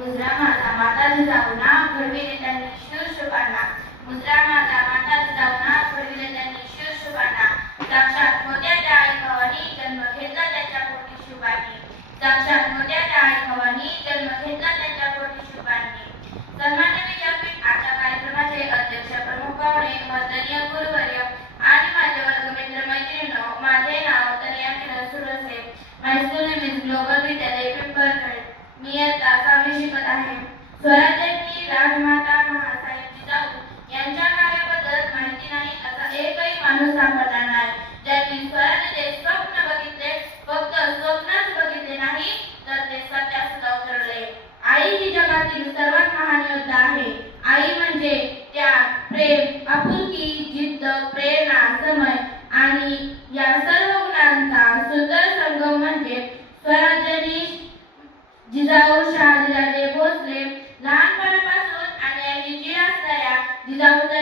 मुजरा माझा माता जिजाऊ ना घडविले त्यांनी शिवशोभांना. मुजरा माझा माता जिजाऊ ना घडविले त्यांनी शिवशोभांना. साक्षात होत्या त्या आई भवानी जन्म घेतला त्याच्या पोटी शुभांनी. साक्षात होत्या त्या आई भवानी जन्म घेतला त्याच्या पोटी शुभांनी. सन्मान्य विद्यापीठ आजच्या कार्यक्रमाचे अध्यक्ष प्रमुख पाहुणे वंदनीय गुरुवर्य आणि माझे वर्गमित्र मैत्रिणींनो, माझे नाव तनिया किरण सुरसे. हायस्कूल नेहमीच ग्लोबल विद्यालय पिंपळखेड. मी इयत्ता 6वी शिकत आहे. स्वराज्याची राजमाता महासाहेब जिजाऊ यांच्या कार्याबद्दल माहिती नाही असा एकही माणूस सापडला नाही ज्यांनी स्वराज्याचे स्वप्न बघितले. फक्त स्वप्नच बघितले नाही तर ते सत्यात सुद्धा उतरले. आई ही जगातील सर्वात महान योद्धा आहे. आई म्हणजे त्याग, प्रेम, आपुलकी, जिद्द, प्रेरणा, समय आणि या सर्व गुणांचा सुंदर संगम म्हणजे स्वराज्याची जिजाऊ शहाजीराजे भोसले. लहानपणापासून आणि यांची जीव असणाऱ्या जिजाऊचा